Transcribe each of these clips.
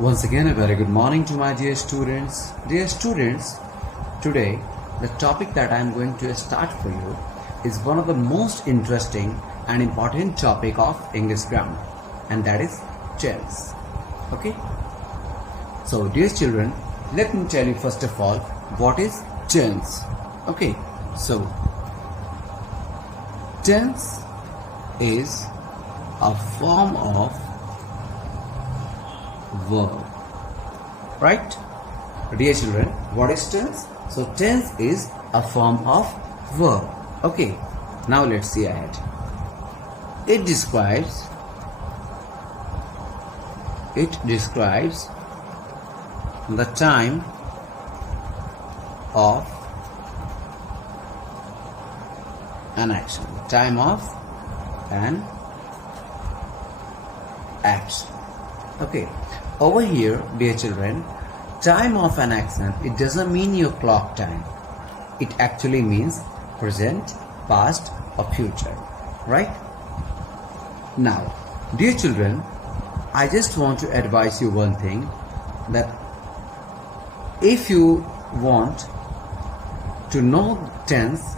Once again, a very good morning to my dear students. Dear students, today the topic that I am going to start for you is one of the most interesting and important topic of English grammar, and that is tense. Okay? So, dear children, let me tell you first of all what is tense. Okay? So, tense is a form of verb, right? Dear children, what is tense? So tense is a form of verb. Okay, now let's see ahead. It describes the time of an action. Time of an action. Okay, over here, dear children, time of an action, it doesn't mean your clock time. It actually means present, past or future, right? Now, dear children, I just want to advise you one thing, that if you want to know tense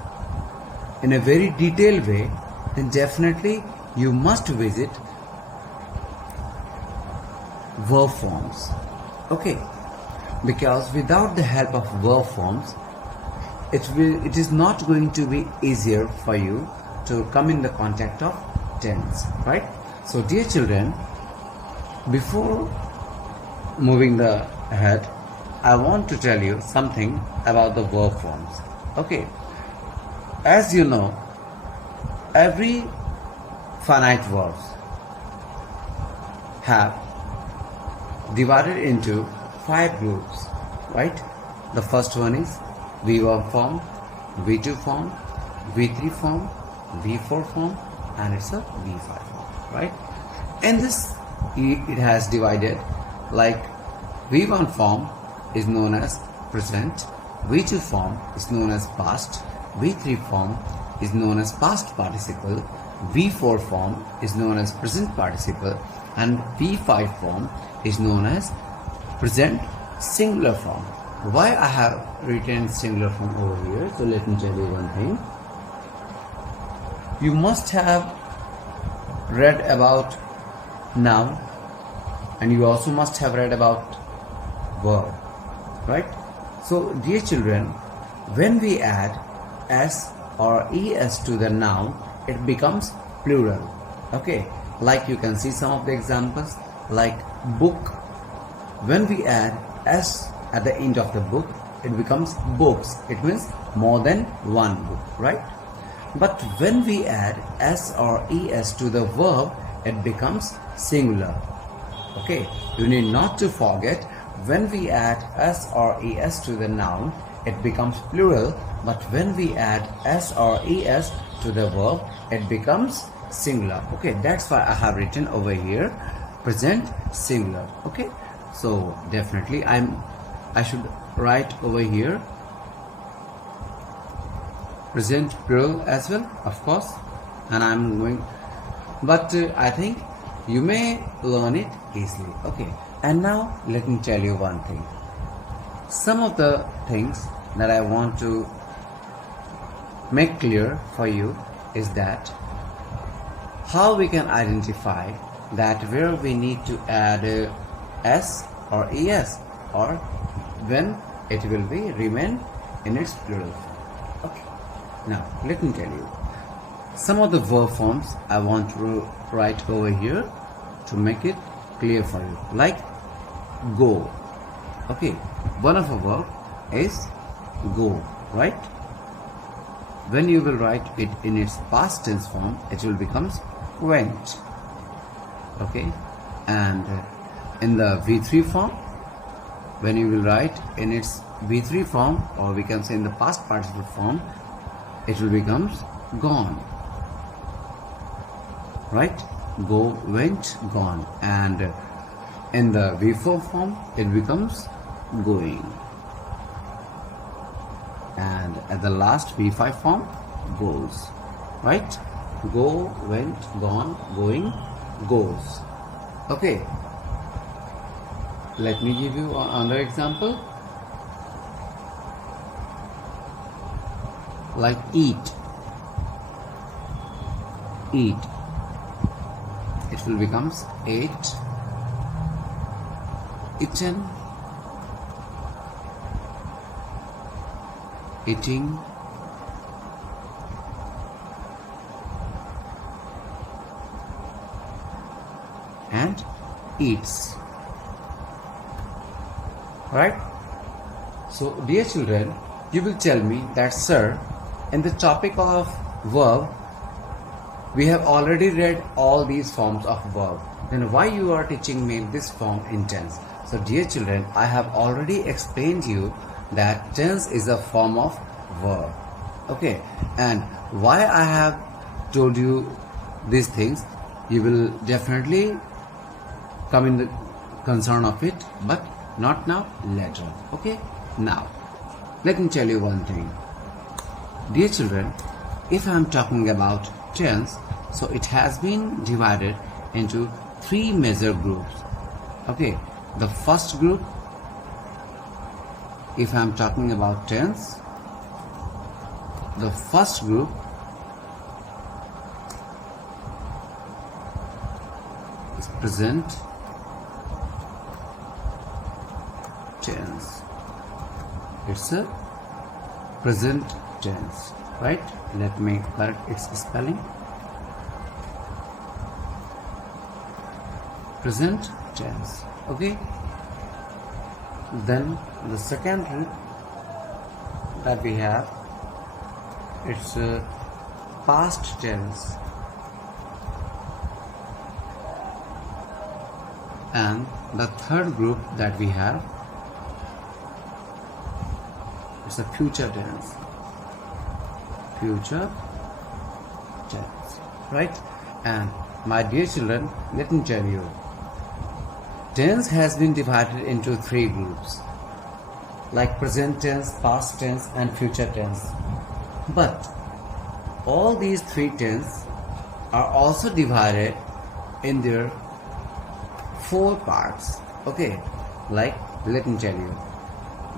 in a very detailed way, then definitely you must visit verb forms. Okay, because without the help of verb forms, it is not going to be easier for you to come in the contact of tense, right? So dear children, before moving ahead, I want to tell you something about the verb forms. Okay, as you know, every finite verbs have divided into 5 groups, right? The first one is V1 form, V2 form, V3 form, V4 form, and it's a V5 form, right? And this, it has divided, like V1 form is known as present, V2 form is known as past, V3 form is known as past participle, V4 form is known as present participle, and V5 form is known as present singular form. Why I have written singular form over here? So let me tell you one thing. You must have read about noun, and you also must have read about verb, right? So dear children, when we add s or es to the noun, it becomes plural. Okay, like you can see some of the examples, like book. When we add s at the end of the book, it becomes books. It means more than one book, right? But when we add s or es to the verb, it becomes singular. Okay, you need not to forget, when we add s or es to the noun, it becomes plural, but when we add s or es to the verb, it becomes singular. Okay, that's why I have written over here present singular. Okay, so definitely I should write over here present plural as well, of course, and I'm going, but I think you may learn it easily. Okay, and now let me tell you one thing. Some of the things that I want to make clear for you is that how we can identify that where we need to add s or es, or when it will be remain in its plural form. Okay, now let me tell you some of the verb forms I want to write over here to make it clear for you, like go. Okay, one of a verb is go, right? When you will write it in its past tense form, it will becomes went. Okay, and in the V3 form, when you will write in its V3 form, or we can say in the past participle form, it will becomes gone, right? Go, went, gone. And in the V4 form, it becomes going. And at the last V5 form, goes, right? Go, went, gone, going, goes. Okay, Let me give you another example, like eat. Eat, it will becomes ate, eaten, eating, and eats. Right? So dear children, you will tell me that, sir, in the topic of verb we have already read all these forms of verb, then why you are teaching me this form in tense? So dear children, I have already explained you that tense is a form of verb. Okay, and why I have told you these things, you will definitely come in the concern of it, but not now, later. Okay, now let me tell you one thing. Dear children, if I am talking about tense, so it has been divided into three major groups. Okay, the first group, if I am talking about tense, the first group is present tense. It's a present tense, right? Let me correct its spelling. Present tense. Okay, then the second group that we have, it's past tense, and the third group that we have, it's a future tense. Future tense, right? And my dear children, let me tell you, tense has been divided into three groups, like present tense, past tense, and future tense. But all these three tense are also divided in their four parts. Okay, like let me tell you,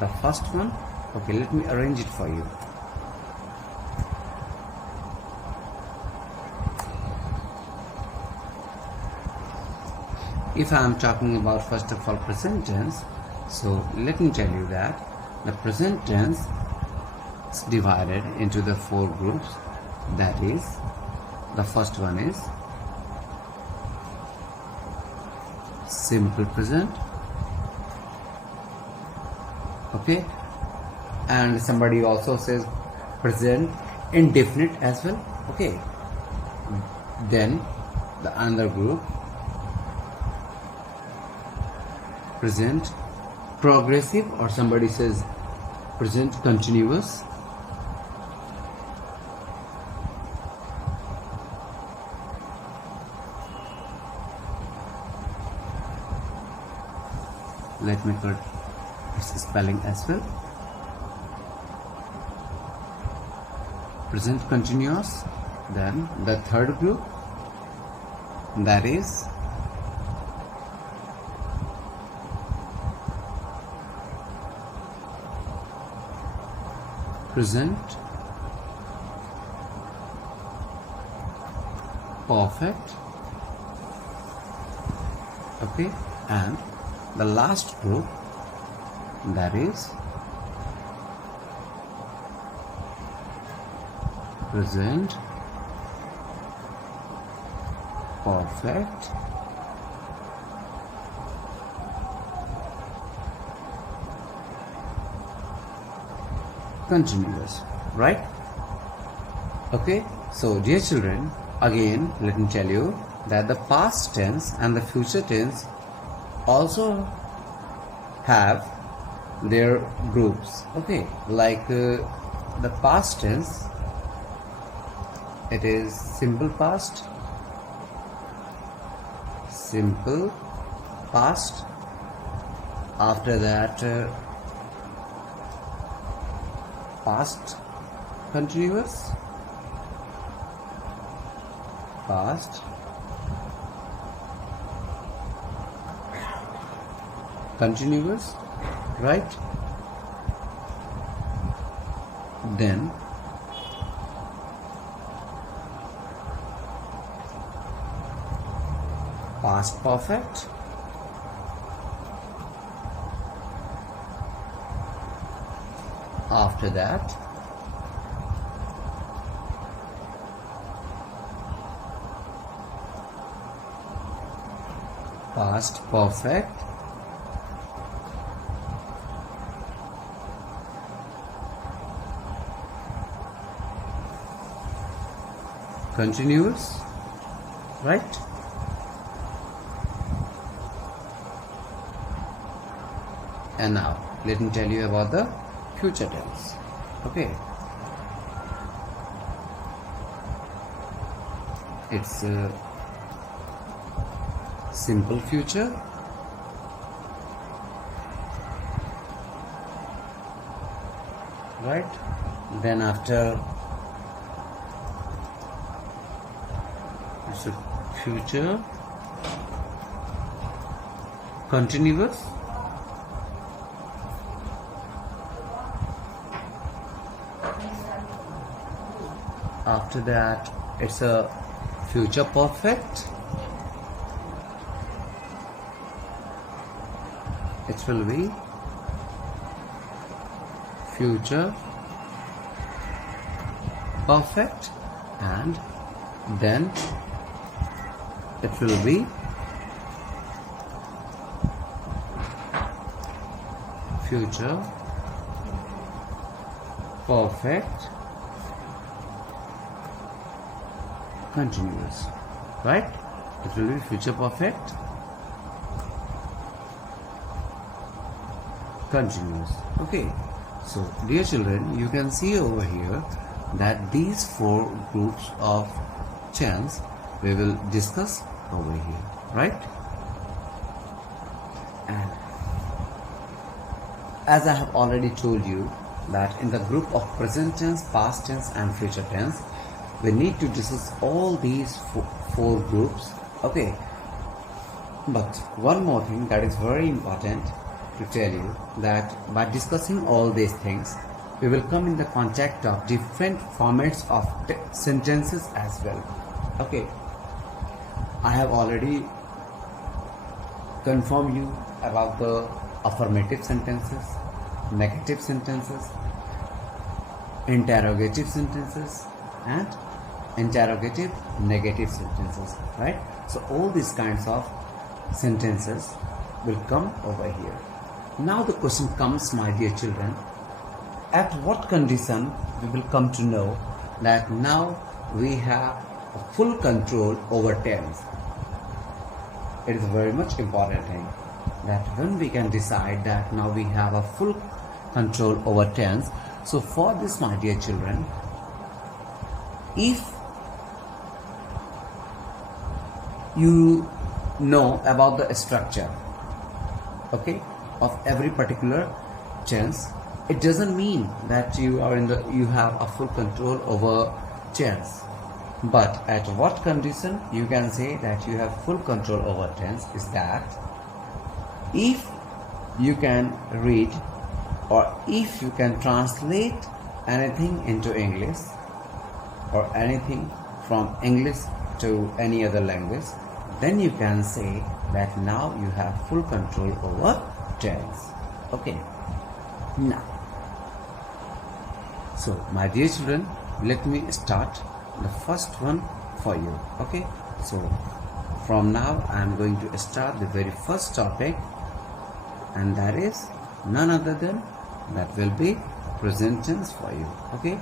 the first one. Okay, let me arrange it for you. If I am talking about first of all present tense, so let me tell you that the present tense is divided into the four groups. That is, the first one is simple present. Okay, and somebody also says present indefinite as well. Okay, then the another group, present progressive, or somebody says present continuous. Let me put its spelling as well. Present continuous. Then the third group, that is present perfect. Okay, and the last group, that is present perfect continuous, right? Okay, so dear children, again let me tell you that the past tense and the future tense also have their groups. Okay, like the past tense, it is simple past, simple past. After that, past continuous, past continuous, right? Then past perfect, after that past perfect, continuous, right? And now let me tell you about the future tense. Okay, it's a simple future, right? Then after it's a future continuous, after that it's a future perfect, it will be future perfect, and then it will be future perfect continuous, right? It will be future perfect continuous. Okay, so dear children, you can see over here that these four groups of tense we will discuss over here, right? And as I have already told you that in the group of present tense, past tense and future tense, we need to discuss all these four groups. Okay, but one more thing that is very important to tell you, that by discussing all these things we will come in the contact of different formats of sentences as well. Okay, I have already confirmed you about the affirmative sentences, negative sentences, interrogative sentences and interrogative negative sentences, right? So all these kinds of sentences will come over here. Now the question comes, my dear children, at what condition we will come to know that now we have a full control over tense? It is a very much important thing, that when we can decide that now we have a full control over tense. So for this, my dear children, if you know about the structure, okay, of every particular tense, it doesn't mean that you have a full control over tense. But at what condition you can say that you have full control over tense is that if you can read or if you can translate anything into English or anything from English to any other language, then you can say that now you have full control over tense. Okay, now, so my dear children, let me start the first one for you. Okay, so from now I am going to start the very first topic, and that is none other than that will be present tense for you. Okay,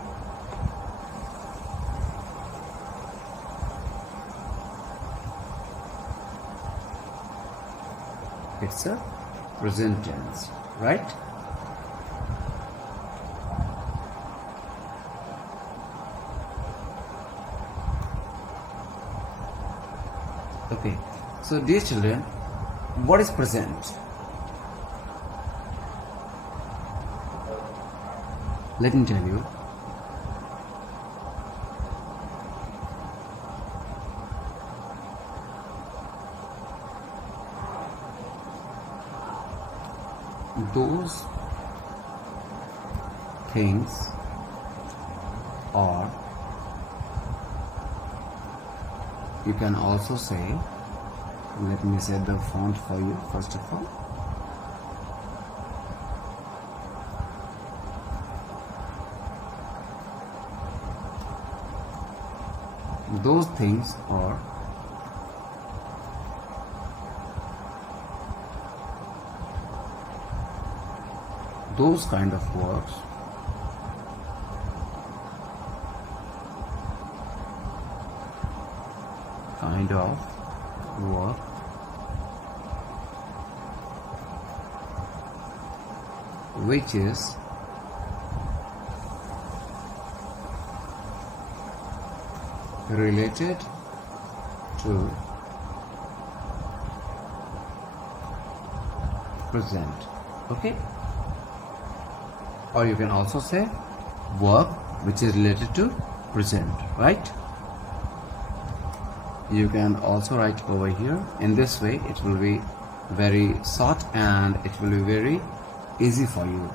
it's a present tense, right? Okay, so dear children, what is present? Let me tell you. those things, or you can also say, let me set the font for you first of all. Those things or those kind of words work which is related to present. Okay, or you can also say work which is related to present, right? You can also write over here. In this way it will be very short and it will be very easy for you.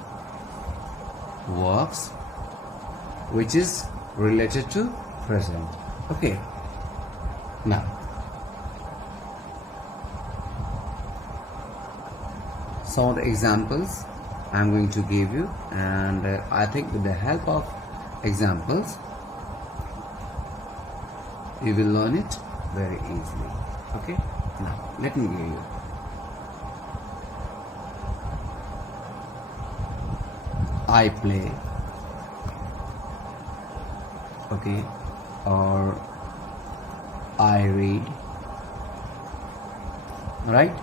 Works which is related to present. Okay, now some of the examples I'm going to give you, and I think with the help of examples you will learn it very easily. Okay, now let me give you. I play, okay, or I read, right?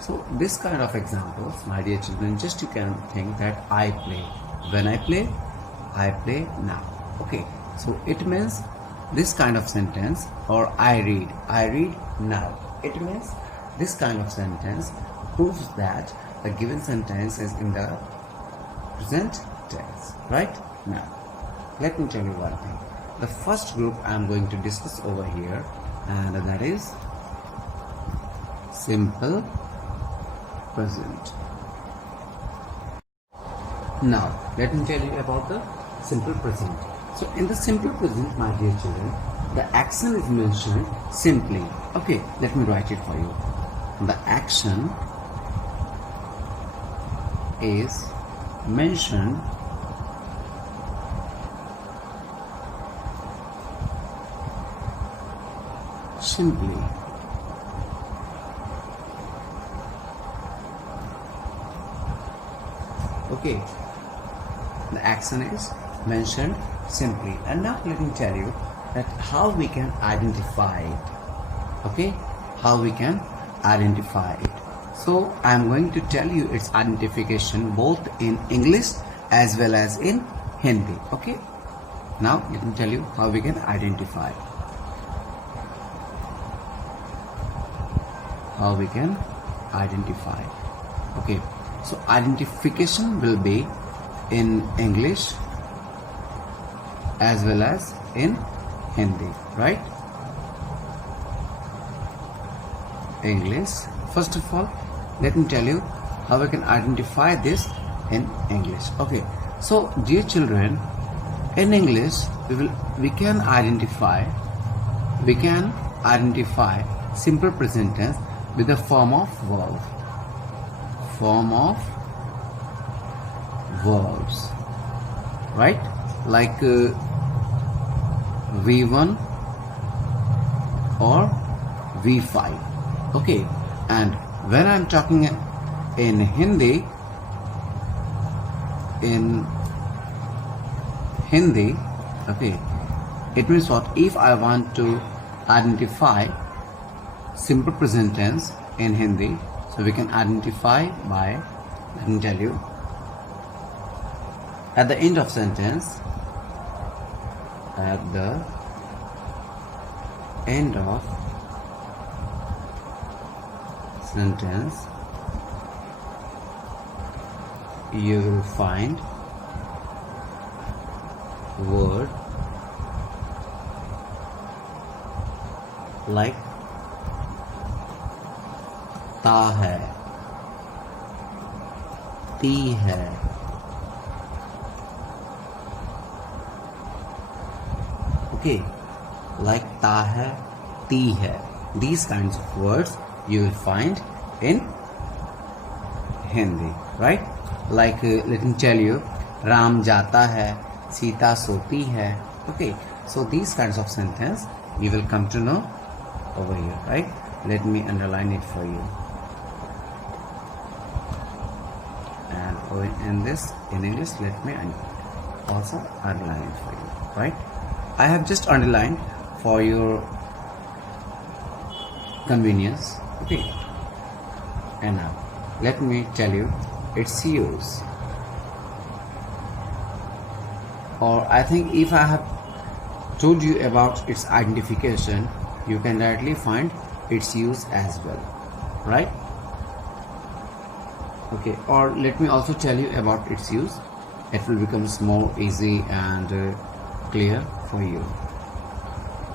So this kind of examples, my dear children, just you can think that I play. When I play now. Okay, so it means this kind of sentence, or I read now. It means this kind of sentence proves that the given sentence is in the present tense. Right? Now, let me tell you one thing. The first group I am going to discuss over here, and that is simple present. Now, let me tell you about the simple present. So, in the simple present, my dear children, the action is mentioned simply. Okay, let me write it for you. The action is mentioned simply. Okay, the action is mentioned simply. And now let me tell you that how we can identify it. Okay, how we can identify it. So I am going to tell you its identification both in English as well as in Hindi. Okay, now let me tell you how we can identify. How we can identify. Okay, so identification will be in English as well as in Hindi, right? English. First of all, let me tell you how we can identify this in English. Okay, so dear children, in English we can identify simple present tense with the form of verb. Verbs, right? Like V1 or V5. Okay, and when I'm talking in Hindi, okay, it means what? If I want to identify simple present tense in Hindi, so we can identify by, let me tell you, at the end of sentence, at the end of sentence, you will find word like ta hai, ती है. Okay, like ta hai, ti hai. These kinds of words you will find in Hindi, right? Like let me tell you, Ram jata hai, Sita soti hai. Okay, so these kinds of sentence you will come to know over here, right? Let me underline it for you. And in this, in English, let me also underline it for you, right? I have just underlined for your convenience. Okay, and now let me tell you its use. Or I think if I have told you about its identification, you can directly find its use as well, right? Okay, or let me also tell you about its use. It will become more easy and clear for you.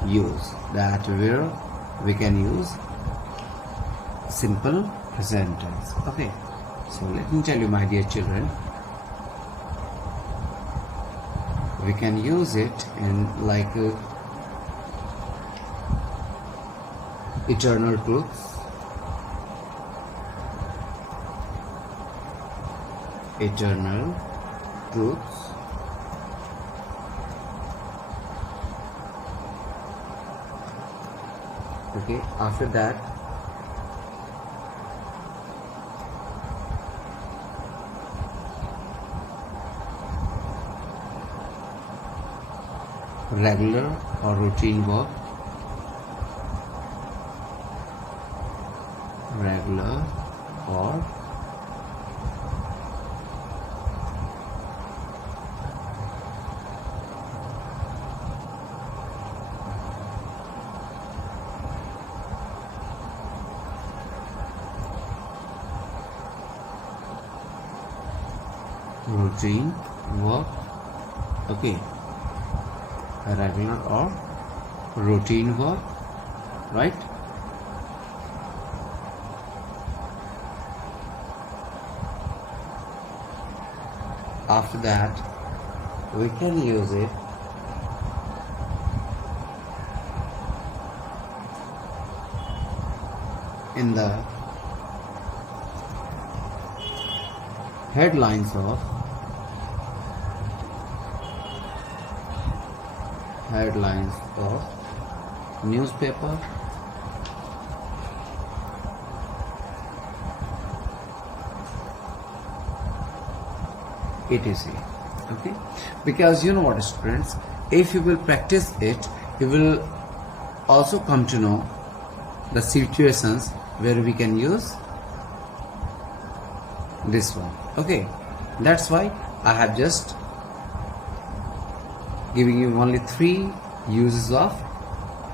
Use, that where we can use simple present tense. Okay, so let me tell you, my dear children, we can use it in like eternal truths, eternal truths, okay, after that regular or routine work, regular or routine work. Okay, regular or routine work, right? After that we can use it in the headlines of newspaper, etc. Okay, because you know what, students, if you will practice it, you will also come to know the situations where we can use this one. Okay, that's why I have just giving you only 3 uses of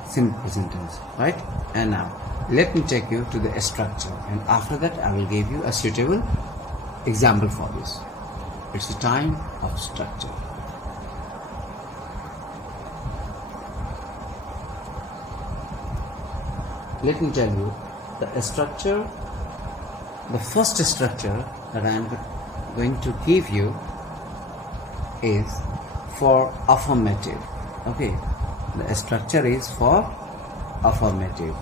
simple present tense, right? And now let me take you to the structure, and after that I will give you a suitable example for this. It's a time of structure. Let me tell you the structure. The first structure that I am going to give you is for affirmative. Okay, the structure is for affirmative.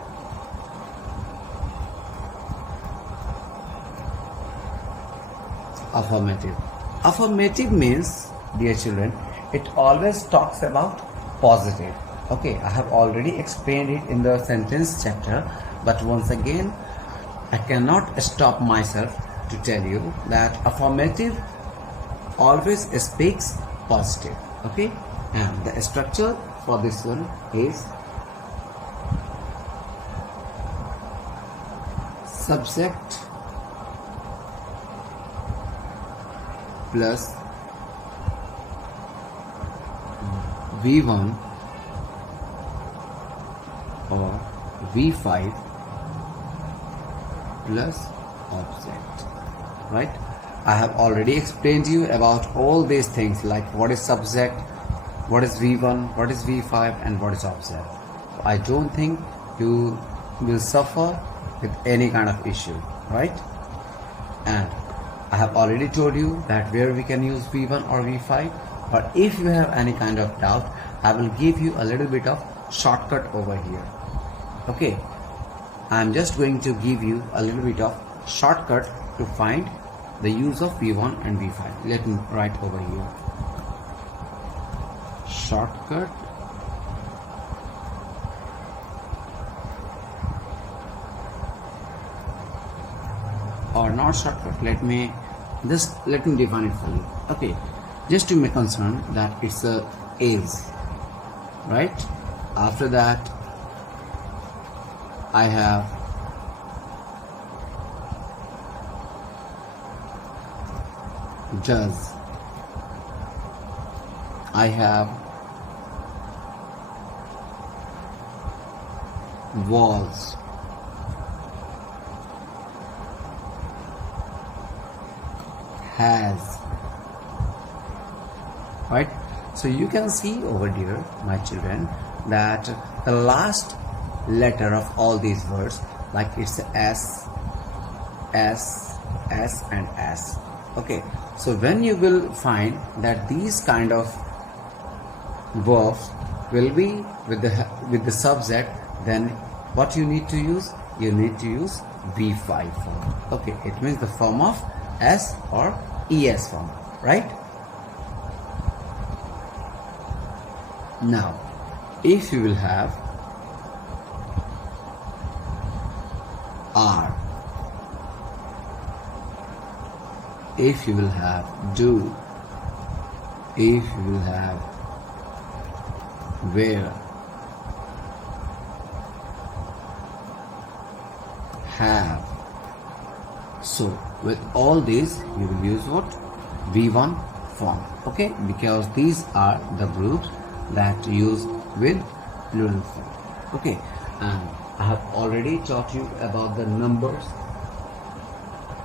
Affirmative. Affirmative means, dear children, it always talks about positive. Okay, I have already explained it in the sentence chapter, but once again I cannot stop myself to tell you that affirmative always speaks positive. Okay, and the structure for this one is subject plus V1 or V5 plus object, right? I have already explained to you about all these things, like what is subject, what is V1, what is V5, and what is object. So I don't think you will suffer with any kind of issue, right? And I have already told you that where we can use V1 or V5, but if you have any kind of doubt, I will give you a little bit of shortcut over here. Okay, I'm just going to give you a little bit of shortcut to find the use of V1 and V5. Let me write over here. Shortcut or not shortcut, let me define it for you. Okay, just to make concern that it's a is, right? After that I have does, I have was, has, right? So you can see over here, my children, that the last letter of all these words, like it's S, S, S and S. Okay, so when you will find that these kind of verbs will be with the subject, then what you need to use? You need to use V5 form. Okay, it means the form of S or ES form, right? Now, if you will have are, if you will have do, if you will have where, have, so with all these you will use what? V1 form. Okay, because these are the groups that use with plural form. Okay, and I have already taught you about the numbers,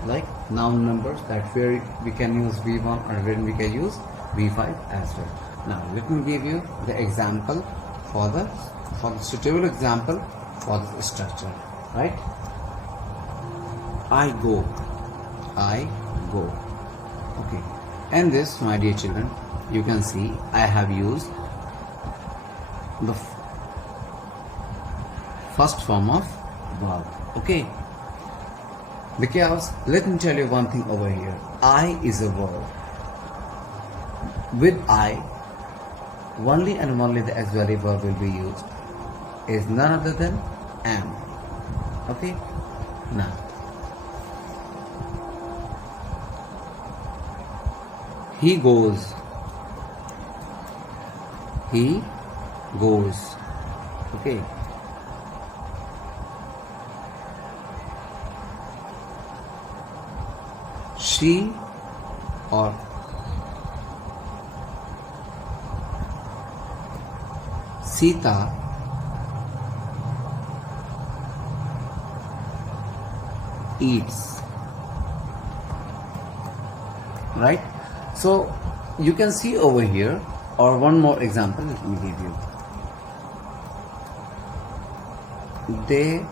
like noun numbers, that where we can use V1 or when we can use V5 as well. Now let me give you the example for the suitable example for this structure, right? I go, I go. Okay, and this, my dear children, you can see I have used the first form of verb. Okay, because let me tell you one thing over here. I is a verb. With I, only and only the auxiliary verb will be used. Is none other than am. Okay, now he goes, he goes. Okay, she or Sita eats, right? So you can see over here, or one more example let me give you. They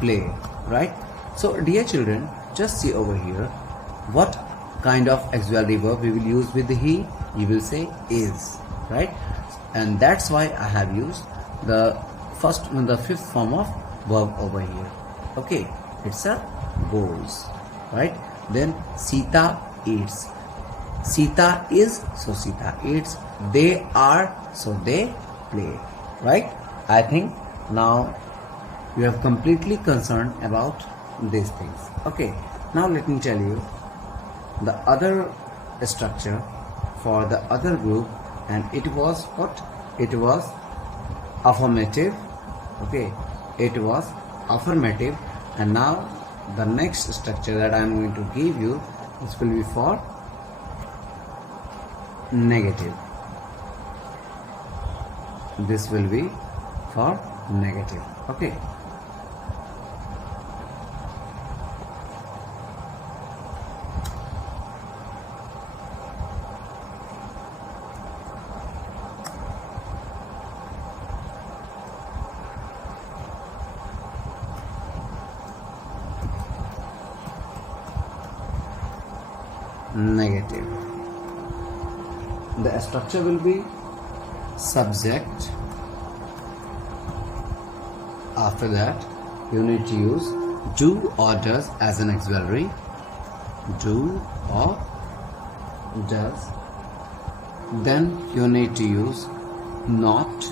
play, right? So dear children, just see over here what kind of auxiliary verb we will use with the he. You will say is, right? And that's why I have used the fifth form of verb over here. Okay, it's a goes, right? Then Sita eats. Sita is, so Sita eats. They are, so they play, right? I think now you have completely concerned about these things. Okay, now let me tell you the other structure for the other group, and it was what? It was affirmative. Okay, it was affirmative. And now the next structure that I am going to give you, this will be for negative. This will be for negative. Okay, negative. The structure will be subject. After that, you need to use do or does as an auxiliary. Do or does. Then you need to use not.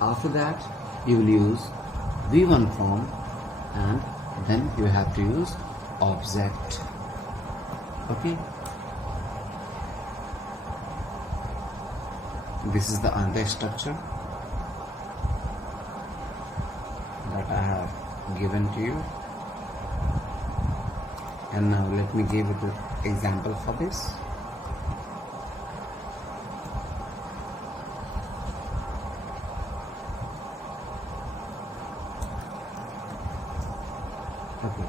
After that, you will use V1 form, and then you have to use object. Okay. This is the another structure that I have given to you. And now let me give you the example for this. Okay,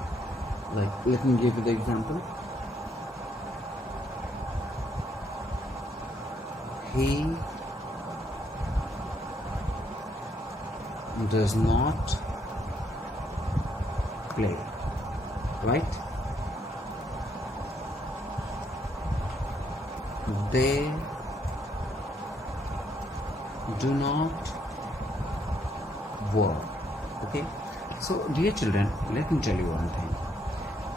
let me give you the example. He does not play, right? They do not work. Okay, so dear children, let me tell you one thing.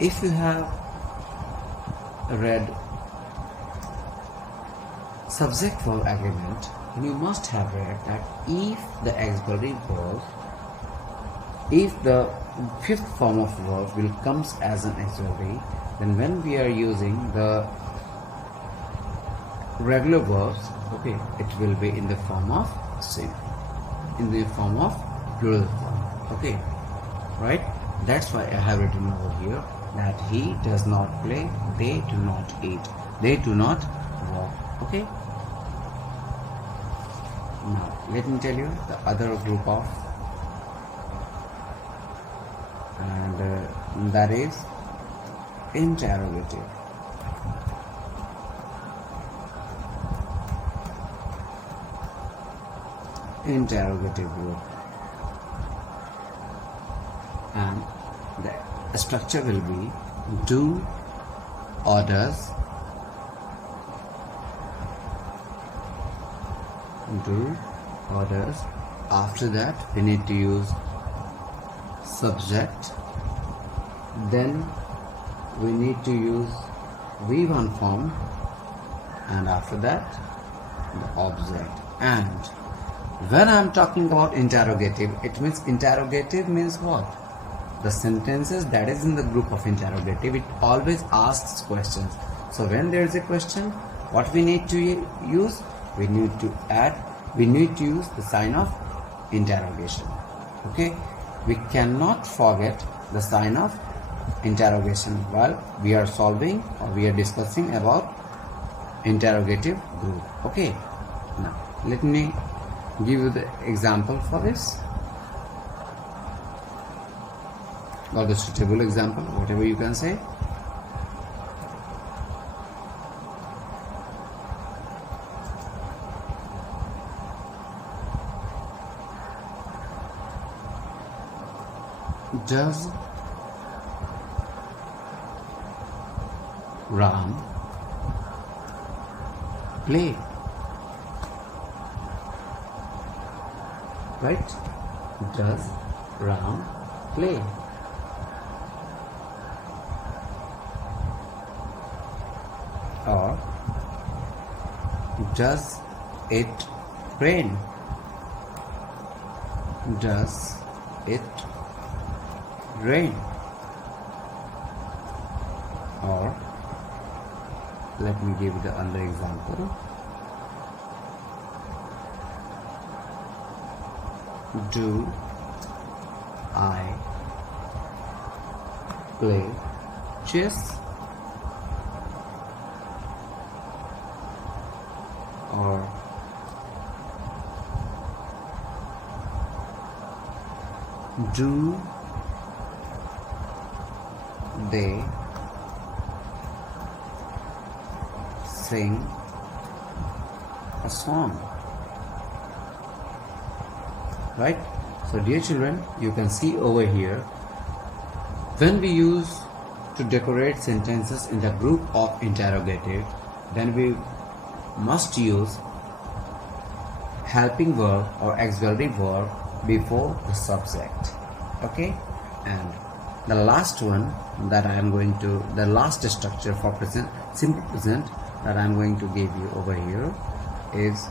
If you have read subject verb agreement, you must have read that if the auxiliary verb, if the fifth form of verb will comes as an auxiliary, then when we are using the regular verbs, okay, it will be in the form of in the form of plural form. Okay, right? That's why I have written over here that he does not play, they do not eat, they do not walk. Okay. Now let me tell you the other group of, and that is interrogative. Interrogative group, and the structure will be do or does, do or does. After that we need to use subject, then we need to use V1 form, and after that the object. And when I am talking about interrogative, it means interrogative means what? The sentences that is in the group of interrogative, it always asks questions. So when there is a question, what we need to use? We need to use the sign of interrogation. Okay, we cannot forget the sign of interrogation while we are solving or we are discussing about interrogative group. Okay, now let me give you the example for this, or the suitable example, whatever you can say. Does Ram play? Right? Does Ram play? Or does it rain? Does it rain? Or let me give you the other example. Do I play chess? Or do they sing a song? Right? So dear children, you can see over here, when we use to decorate sentences in the group of interrogative, then we must use helping verb or auxiliary verb before the subject. Okay, and the last one that I am going to, the last structure for present, simple present, that I am going to give you over here is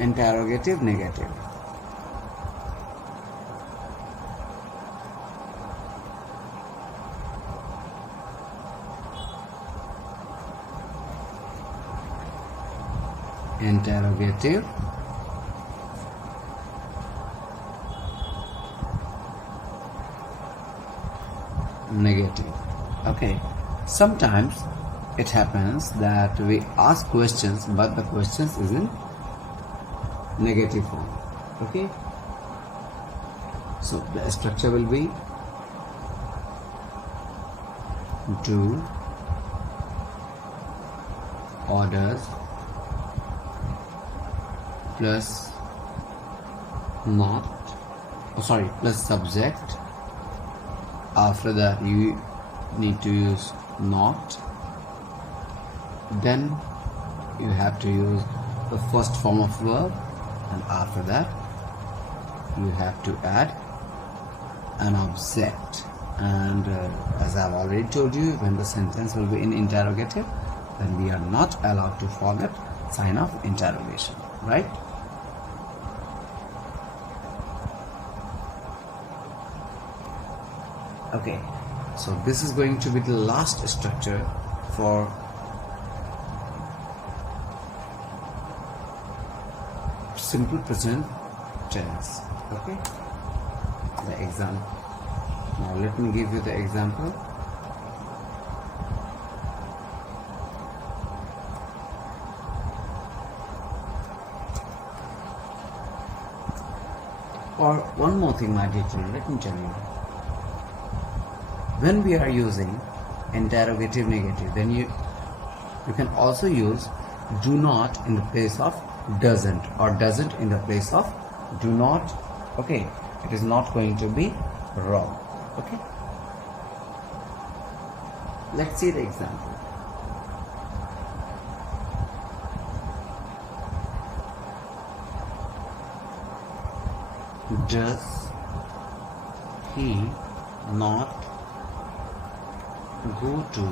interrogative negative. Interrogative negative. Okay, sometimes it happens that we ask questions but the questions is in negative form. Okay, so the structure will be do, orders plus not, plus subject. After that you need to use not, then you have to use the first form of verb, and after that you have to add an object. And as I've already told you, when the sentence will be in interrogative, then we are not allowed to forget sign of interrogation, right? Okay, so this is going to be the last structure for simple present tense. Okay, the example. Now let me give you the example. Or one more thing, my dear children, let me tell you. When we are using interrogative negative, then you can also use do not in the place of doesn't, or doesn't in the place of do not. Okay, it is not going to be wrong. Okay, let's see the example. Does he not go to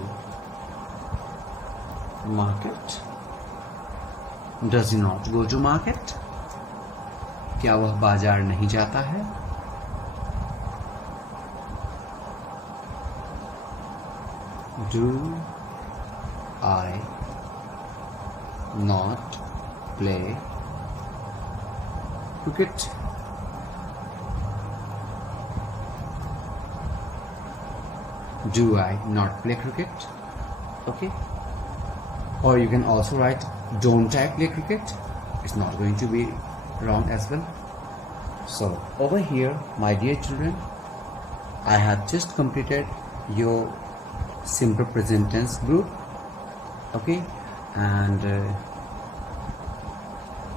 market? Does he not go to market? क्या वह बाजार नहीं जाता है? Do I not play cricket? Do I not play cricket? Okay, or you can also write don't I play cricket. It's not going to be wrong as well. So over here, my dear children, I have just completed your simple present tense group. Okay, and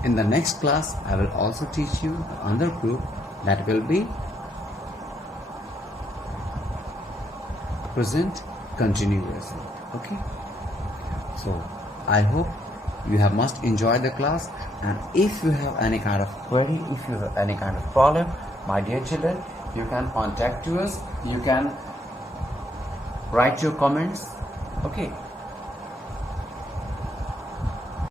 in the next class I will also teach you another group that will be present continuous. Okay, so I hope you have must enjoy the class, and if you have any kind of query, if you have any kind of problem, my dear children, you can contact us, you can write your comments. Okay,